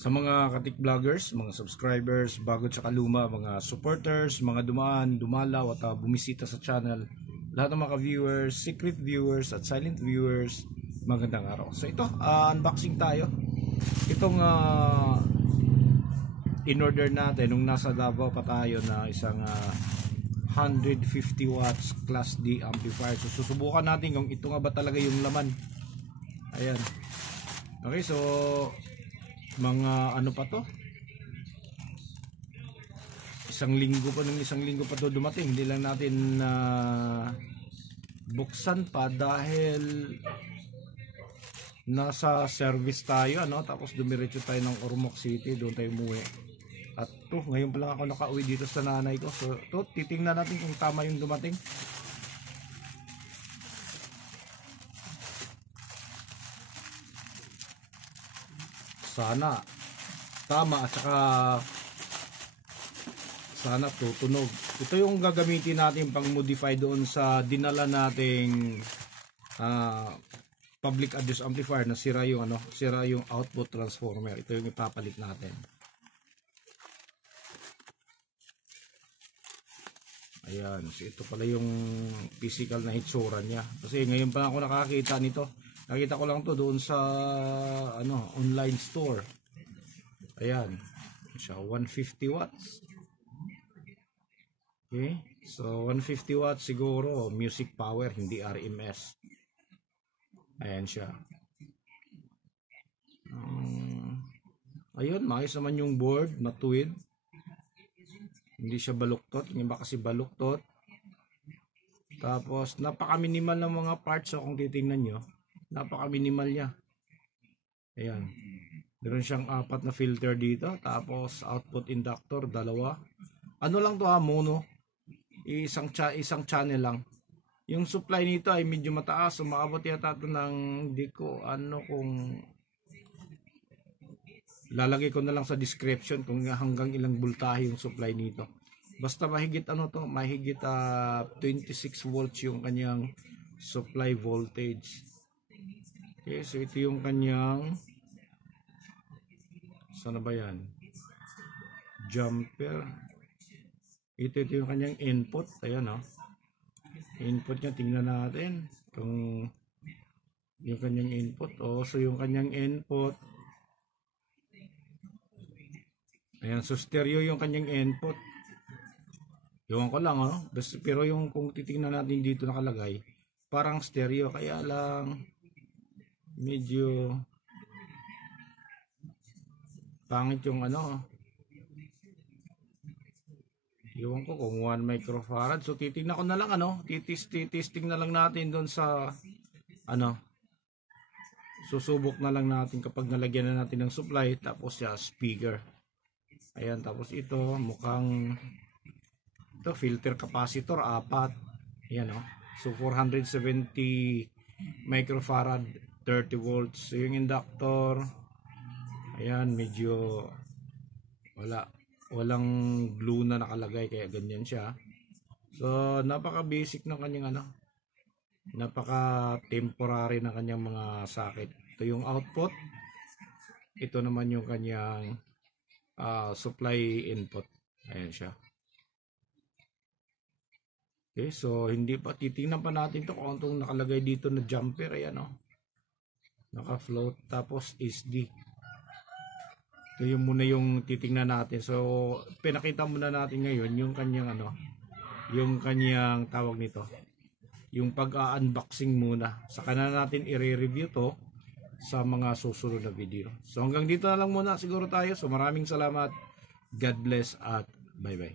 Sa mga katik vloggers, mga subscribers, bago sa kaluma, mga supporters, mga dumaan, dumalaw at bumisita sa channel, lahat ng mga viewers, secret viewers at silent viewers, magandang araw. So ito, unboxing tayo. Itong in-order natin nung nasa Davao pa tayo na isang 150 watts Class D amplifier. So susubukan natin kung ito nga ba talaga yung laman. Ayan. Okay, so mga ano pa to, isang linggo pa to dumating. Hindi lang natin buksan pa dahil nasa service tayo, ano, tapos dumiretso tayo ng Ormoc City, doon tayo umuwi. At to, ngayon pa lang ako nakauwi dito sa nanay ko. So to, titingnan natin kung tama yung dumating. Sana tama at saka sana tutunog. Ito yung gagamitin natin pang modify doon sa dinala nating public address amplifier na sira yung output transformer. Ito yung ipapalit natin. Ayan, so ito pala yung physical na itsura niya. Kasi ngayon pa ako nakakita nito. Nakita ko lang to doon sa online store. Ayan. Siya 150 watts. Okay? So 150 watts siguro music power, hindi RMS. Ayan siya. Ayun, maayos naman yung board, matuwid. Hindi siya baluktot, yung iba kasi baluktot. Tapos napaka-minimal ng mga parts, so kung titingnan nyo, napaka-minimal niya. Ayan. Meron siyang 4 na filter dito. Tapos output inductor, 2. Ano lang to mono. Isang channel lang. Yung supply nito ay medyo mataas. Umaabot yata ito ng hindi ko kung lalagay ko na lang sa description kung hanggang ilang voltahe yung supply nito. Basta mahigit mahigit 26 volts yung kanyang supply voltage. Okay, so ito yung kanyang, sana ba yan? Jumper. Ito yung kanyang input. Ayan input niya, tingnan natin kung yung kanyang input. So yung kanyang input. Ayan, so stereo yung kanyang input. Iwan ko lang pero yung kung titingnan natin dito nakalagay, parang stereo, kaya lang medyo pangit yung iwan ko kung 1 microfarad. So titignan ko na lang titisting na lang natin doon sa susubok na lang natin kapag nalagyan na natin ng supply, tapos speaker. Ayan, tapos ito mukhang filter capacitor 4. Ayan so 470 microfarad, 30 volts. So yung inductor, ayan, medyo walang glue na nakalagay, kaya ganyan siya. So napaka basic ng kanyang napaka temporary ng kanyang mga socket. Ito yung output, ito naman yung kanyang supply input. Ayan siya. Okay, so hindi pa, titingnan pa natin to kung itong nakalagay dito na jumper. Ayan naka float, tapos SD. Ito yung muna yung titingnan natin. So pinakita muna natin ngayon yung kanyang yung kanyang tawag nito, yung pag-unboxing muna. Saka na natin i-review to sa mga susunod na video. So hanggang dito na lang muna siguro tayo. So maraming salamat, God bless at bye bye.